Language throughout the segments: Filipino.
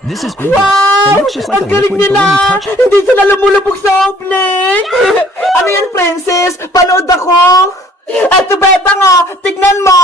This is Uber. It Wow! looks just like a Ang galing liquid, but nila! when you touch it, Hindi sila lumulubog sa obleng! Ano yan, princess? Panood ako! Eto, beba nga! Tignan mo!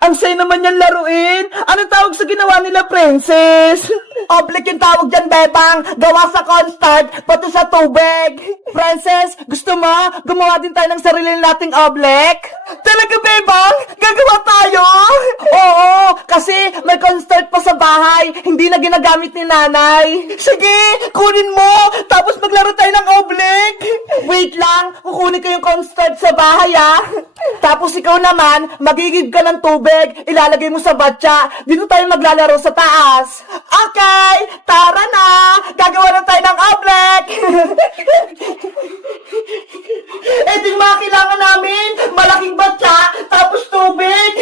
Ang say naman yan laruin! Anong tawag sa ginawa nila, princess? Oblek yung tawag dyan, bebang! Gawa sa cornstarch, pati sa tubig! Princess, gusto mo? Gumawa din tayo ng sarili nating oblek? Talaga, bebang? Gagawa tayo? Oo, kasi may cornstarch pa sa bahay, hindi na ginagamit ni nanay. Sige, kunin mo, tapos maglaro tayo ng oblek. Wait lang, kukunin ko yung cornstarch sa bahay, ah. Tapos ikaw naman, magigib ka ng tubig, ilalagay mo sa batya, dito tayo maglalaro sa taas. Okay, tara na! Gagawa na tayo ng oblek! Ito yung mga kailangan namin, malaking batya, tapos tubig.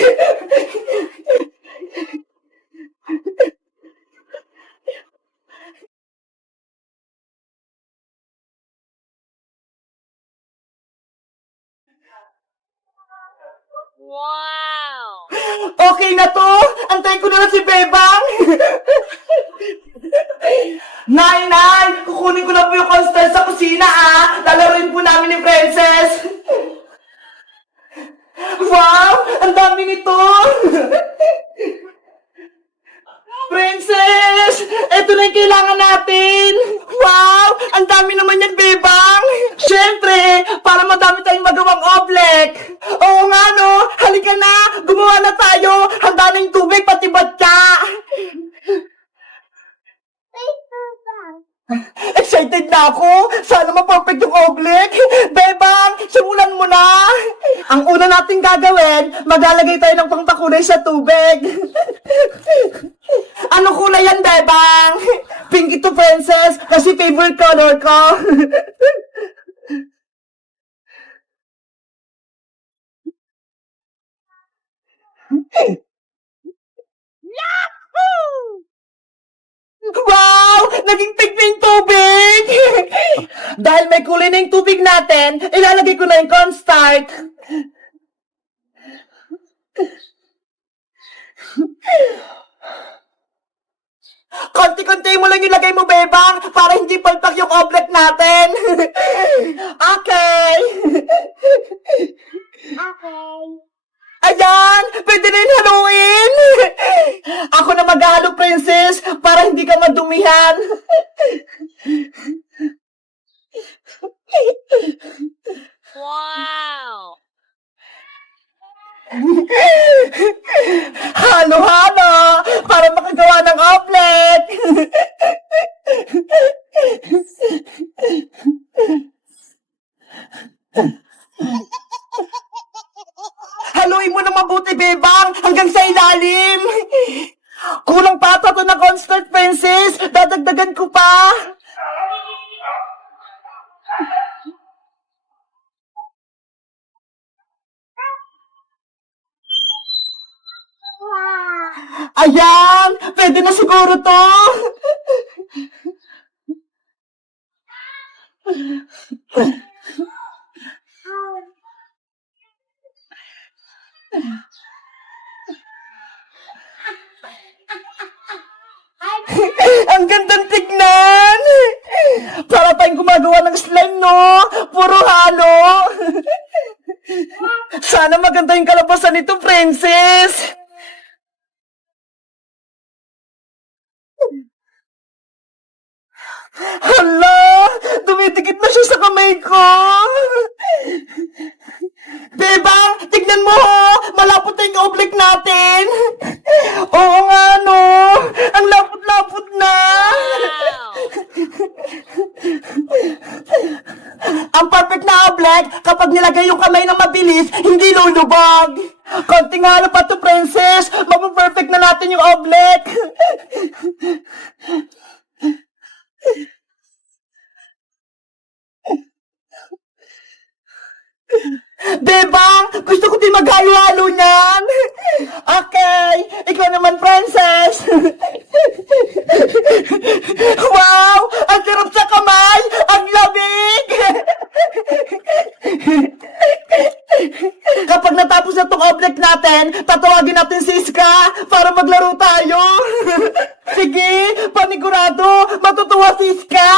Wow! Okay na to? Antayin ko na lang si Bebang. Nay, kukunin ko na po yung cornstarch sa kusina, ah. Lalaroin po namin ni Princess. Wow! Ang dami nito! Princess! Ito na yung kailangan natin! Wow! Ang dami naman yan, Bebang! Siyempre, para madami tayong magawang oblek! Oo nga, no? Halika na! Gumawa na tayo! Handa na yung tubig, pati batya! Excited na ako! Sana ma-perfect yung oblek! Bebang, simulan mo na! Ang una nating gagawin, maglalagay tayo ng pangpakulay sa tubig. Ano kulay yan, Bebang? Pink ito, Princess, kasi favorite color ko. Yahoo! Wow! Naging pink na yung tubig! Dahil may kulay na yung tubig natin, ilalagay ko na yung cornstarch. Konti-konti mo lang ilagay mo, Bebang, para hindi palpak yung oblek natin. Okay. Okay. Ayan! Pwede na yung haluin! Ako na maghahalo, Princess, para hindi ka madumihan. Wow! Halo-halo! Para makagawa ng omelet! Haluin mo na mabuti, Bebang, hanggang sa ilalim! Kulang pa ata to na cornstarch, Princess! Dadagdagan ko pa! Ayan! Pwede na siguro to! Ang gandang tignan! Para tayong gumagawa ng slime, no? Puro halo! Sana maganda yung kalabasan nito, Princess! Hala! Dumidikit na siya sa kamay ko! Bebang, tignan mo ho! Malapot na yung oblek natin! Oo nga, no? Ang lapot-lapot na! Wow! Ang perfect na oblek, kapag nilagay yung kamay ng mabilis, hindi lulubog! Konting halo pa to, Princess! Mapaperfect na natin yung oblek! Bebang, gusto ko din maghalo-halo niyan. Okay, ikaw naman, Princess. Wow, ang sarap sa kamay, ang lamig. Kapag natapos na tong oblek na natin, tatawagin natin si Iska para maglaro tayo. Sige, panigurado, matutuwa si Iska.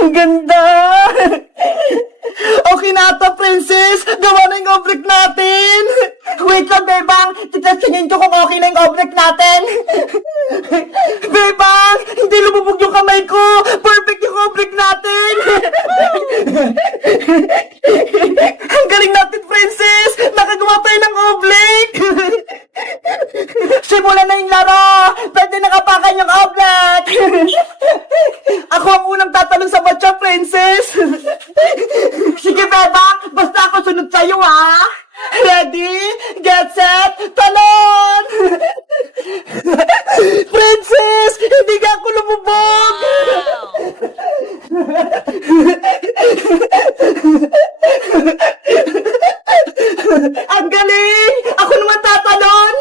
Ang ganda! Okay na ito, princess! Gawa na yung object natin! Wait lang, Bebang! Titastingin ko kung okay na yung object natin! Bebang! Hindi lumubog yung kamay ko! Perfect yung object natin! Ang galing natin, princess! Nakagawa tayo ng object! Simulan na yung laro! Pwede nakapakan yung object! Ako ang unang tatalon sa batya, princess! Sige, Bebang! Basta ako sunod sa'yo, ha? Ready? Get set? Talon! Princess! Hindi ka ako lumubog! Wow! Ang galing! Ako naman tatalon!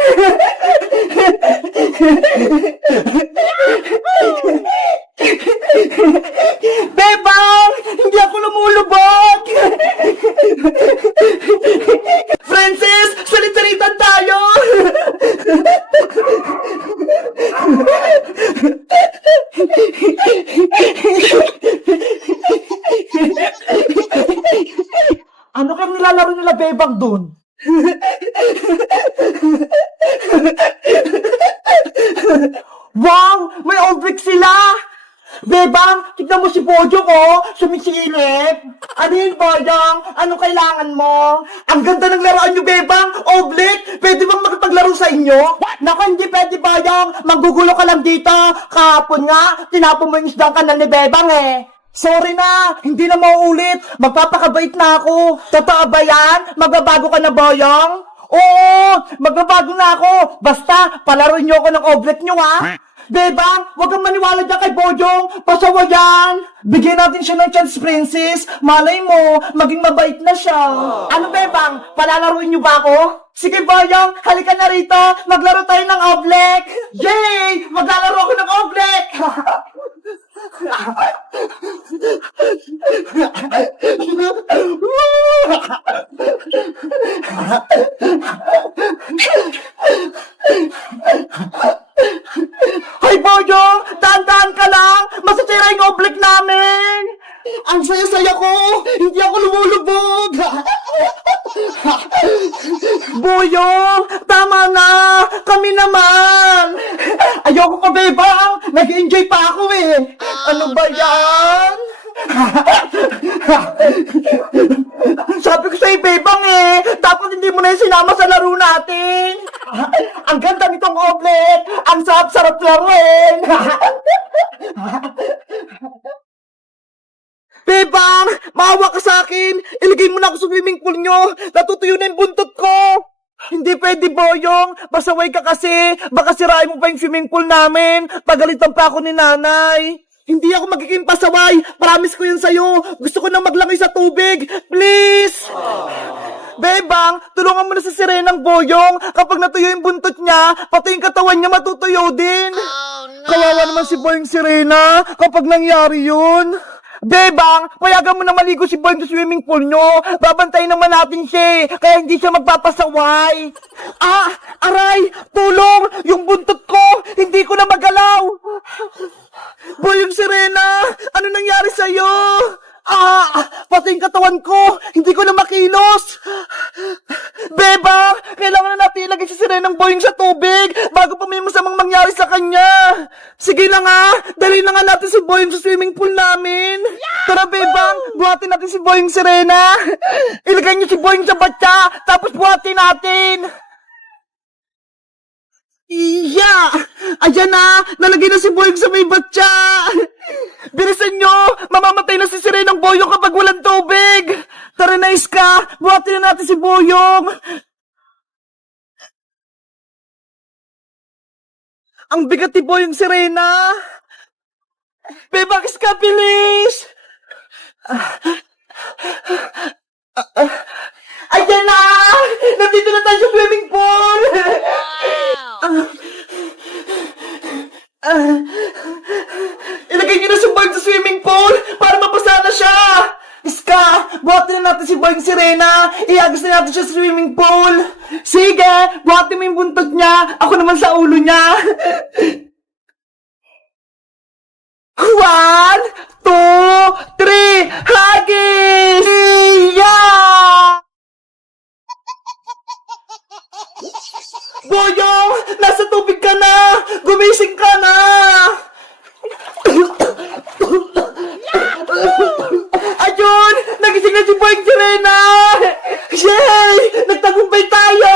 Bebang! Hindi ako lumulubog! Francis! Salit-salitan tayo! Ano kang nilalaro nila, Bebang, dun? Wow! May object sila! Bebang, tignan mo si Bojo ko, sumisilip. Ano yun, Boyong? Anong kailangan mo? Ang ganda ng laruan nyo, Bebang! Object! Pwede bang makipaglaro sa inyo? Naku, hindi pwede, Boyong. Manggugulo ka lang dito. Kahapon nga, tinapon mo yung isdang kanal ni Bebang eh. Sorry na, hindi na mauulit. Magpapakabait na ako. Totoo ba yan? Magbabago ka na, Boyong? Oo, magbabago na ako. Basta, palaruin niyo ako ng object niyo, ha? Bebang, huwag kang maniwala dyan kay Bojong. Pasawa yan. Bigyan natin siya ng chance, princess. Malay mo, maging mabait na siya. Ano, Bebang? Palalaruin niyo ba ako? Sige, Boyong, halika na rito. Maglaro tayo ng object. Yay! Maglalaro ako ng object. Hoy, Bojong! Dahan-dahan ka lang! Masasira yung object namin! Ang saya-saya ko! Hindi ako lumulubog! Boyong! Tama na! Kami naman! Ayoko ka, Bebang! Nag-enjoy pa ako eh! Ano ba yan? Sabi ko sa'yo, Bebang eh! Dapat hindi mo na yung sinama sa laro natin! Ang ganda nitong object! Ang sarap-sarap laruin! Bebang! Maawa ka sa akin! Ilagay mo na ako sa swimming pool nyo! Natutuyo na yung buntot ko! Hindi pwede, Boyong! Pasaway ka kasi! Baka sirain mo pa yung swimming pool namin! Pagalitan pa ako ni nanay! Hindi ako magiging pasaway! Promise ko yan sa'yo! Gusto ko nang maglangoy sa tubig! Please! Bebang, tulungan mo na si Serenang Boyong! Kapag natuyo yung buntot niya, pati yung katawan niya matutuyo din! Oh no! Kawawa naman si Boyong Serena kapag nangyari yun! Bebang, payagan mo na maligo si Boyong sa swimming pool nyo. Babantayin naman natin siya, kaya hindi siya magpapasaway. Ah, aray, tulong, yung buntot ko, hindi ko na magalaw. Boyong Serena, ano nangyari sa'yo? Ah, pati yung katawan ko, hindi ko na makilos. Bebang, kailangan na natin ilagay si Serenang Boyong sa tubig bago pa may masamang mangyari sa kanya. Sige lang nga, dali na nga natin si Boyong sa swimming pool namin. Tara, Bebang, buhatin natin si Boyong Serena. Ilagay niyo si Boyong sa batya, tapos buhatin natin. Iya! Ayan na! Nalagay na si Boyong sa may batya! Bilisan nyo! Mamamatay na si Serenang Boyong kapag walang tubig! Tara na, Iska! Buhatin na natin si Boyong! Ang bigat ni Boyong Serena! Bebang, Iska, bilis! Ayan na! Nandito na tayo sa swimming pool! Wow! Ilagay niyo na si Boyong sa swimming pool para mabasa Boyong Sirena. Iagos na natin siya sa swimming pool. Sige, buhatin mo yung buntot niya. Ako naman sa ulo niya. 1, 2, 3, hagis! Yeah! Boyong, nasa tubig ka na! Gumising ka na! Ayun! Nagising na si Boyong Sirena! Yay! Nagtagumpay tayo!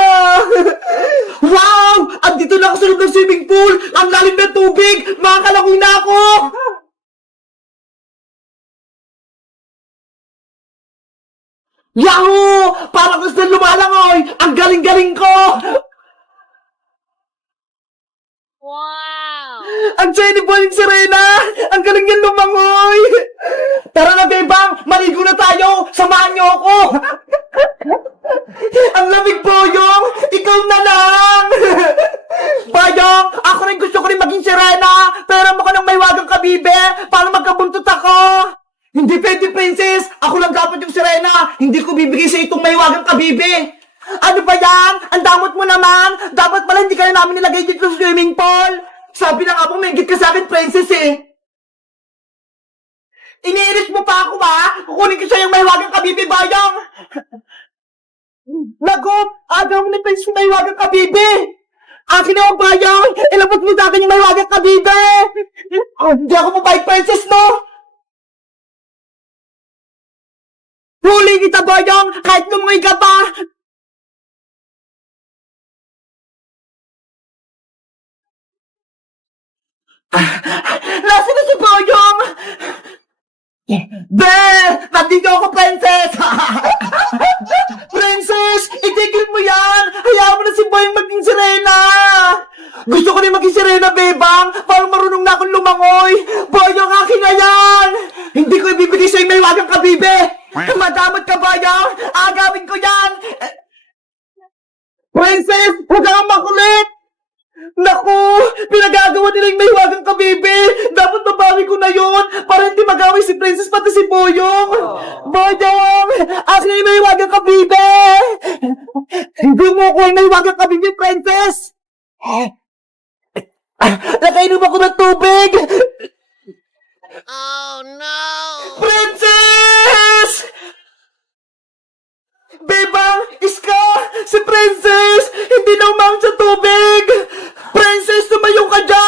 Wow! Andito na ako sa loob ng swimming pool! Ang lalim ng tubig! Makakalakoy na ako! Yahoo! Parang gusto lumalangoy! Ang galing-galing ko! Wow! Ang Jenny Boyong Sirena! Ang galing yan lumangoy! Tara na, Bebang! Maligo na tayo! Samahan niyo ako! Ang lamig, Boyong! Ikaw na lang! Boyong! Ako rin gusto ko rin maging Sirena! Pero mo ko ng may wagang kabibe para magkabuntot ako! Hindi pwede, Princess! Ako lang dapat yung Sirena! Hindi ko bibigay sa itong may wagang kabibe! Ano ba yan? Ang damot mo naman! Dapat pala hindi ka na namin nilagay dito sa swimming pool! Sabi na nga po, may ka sa akin, Princess eh! Iniinis mo pa ako ba? Kukunin ko siya yung may wagang kabibe, Boyong! Naku! Agaw mo na Princess yung may wagang kabibe! Akin na yung Boyong! Ilabot mo sa akin yung may wagang kabibe! Hindi ako mabait, Princess, no? Huli kita, Boyong! Kahit lumungoy ka pa! Nasaan na si Boyong? Be! Nandito ako, Princess! Princess! Itigil mo yan! Hayaan mo na si Boyong maging Sirena! Gusto ko rin maging Sirena, Bebang! Parang marunong na akong lumangoy! Boyong, akin na yan! Hindi ko ibibigay sa'yo may wagang kabibe! Madamot ka, Boyong! Agawin ko yan! Princess! Huwag kang makulit! Naku! Pinagagawa nila yung may wagang kabibe! Dapat mabawi ko na yun para hindi magaway si Princess pati si Boyong! Boyong! Akin na yung may wagang kabibe! Hindi mo ko yung may wagang kabibe, Princess! Nakainom ako ng tubig! Oh no! Princess! Bebang! Iska! Si Princess! Hindi na umang sa tubig! Princess, tumayo ka dyan!